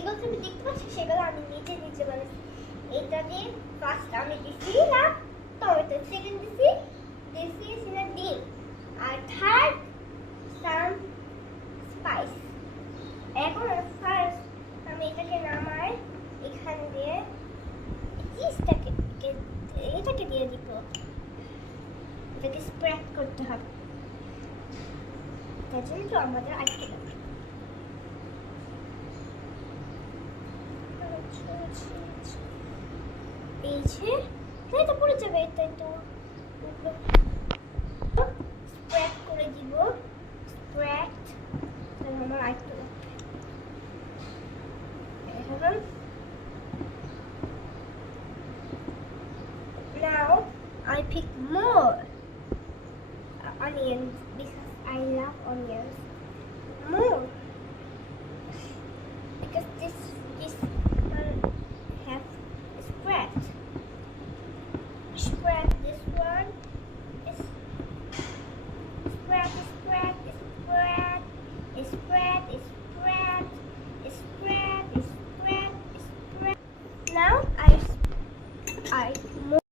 যেগুলো তুমি দেখতে পাচ্ছ সেগুলো আমি নিচে নিচে বানাচ্ছি। এটা দিয়ে ফার্স্ট আমি দিছি না টমেটো, সেকেন্ড দিছি না ডিম, আর থার্ড সাম স্পাইস। এখন ফার্স্ট আমি এটাকে নামাই, এখান দিয়ে চিজটাকে এটাকে দিয়ে দিব, এটাকে স্প্রেড করতে হবে। তার জন্য তো আমাদের আটকে দেবে। এই যে এটা পড়ে যাবে, এটাই তো স্প্রেড করে দিব, স্প্রেড। তাহলে আমার আটকে দেবে। এখন now I pick more onions because I love onions more, because this one have spread this one is spread. Now I more.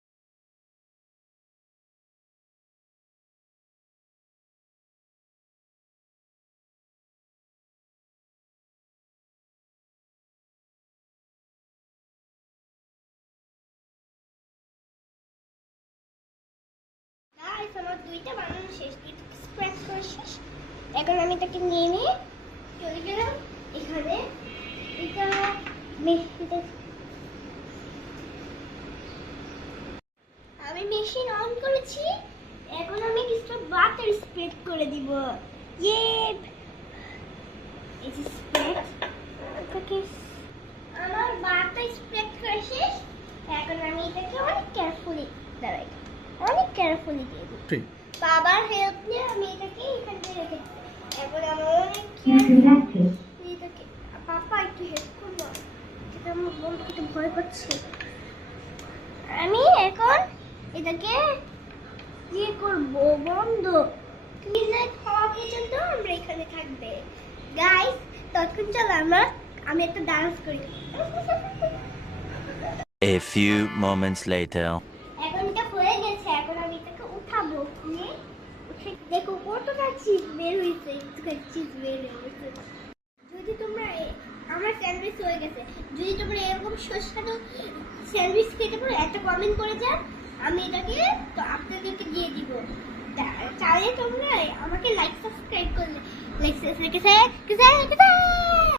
Guys, আমার দুইটা বানানো শেষ, দুইটা স্প্রেড করা শেষ। এখন আমি এটাকে নিয়ে চলে গেলাম এখানে। এটা আমি মেশিন অন করেছি। এখন আমি কিছু বাটার স্প্রেড করে দিব। ইয়ে এই যে স্প্রেড, আমার বাটার স্প্রেড করা শেষ। এখন আমি এটাকে অনেক কেয়ারফুলি দিয়ে দিই। বাবার হেল্প নিয়ে আমি এটাকে এখানে রেখেছি। এখন আমি অনেক এটাকে পাপা একটু হেল্প করবো, এটা আমার বন্ধু একটু ভয় পাচ্ছে। আমি এখন এটাকে ইয়ে করবো বন্ধ, মিডনাইট হওয়া পর্যন্ত আমরা এখানে থাকবে। গাইস, ততক্ষণ চলো আমি একটা ডান্স করি। A few moments later. এখন এটা হয়ে গেছে, এখন আমি এটাকে উঠাবো। উঠে দেখো কতটা চিজ বের হয়েছে, যদি তোমরা আমার স্যান্ডউইচ হয়ে গেছে, যদি তোমরা এরকম সুস্বাদু স্যান্ডউইচ খেতে পারো একটা কমেন্ট করে যান, আমি এটাকে তো আপনাদেরকে দিয়ে দিব। চাইলে তোমরা আমাকে লাইক সাবস্ক্রাইব করলে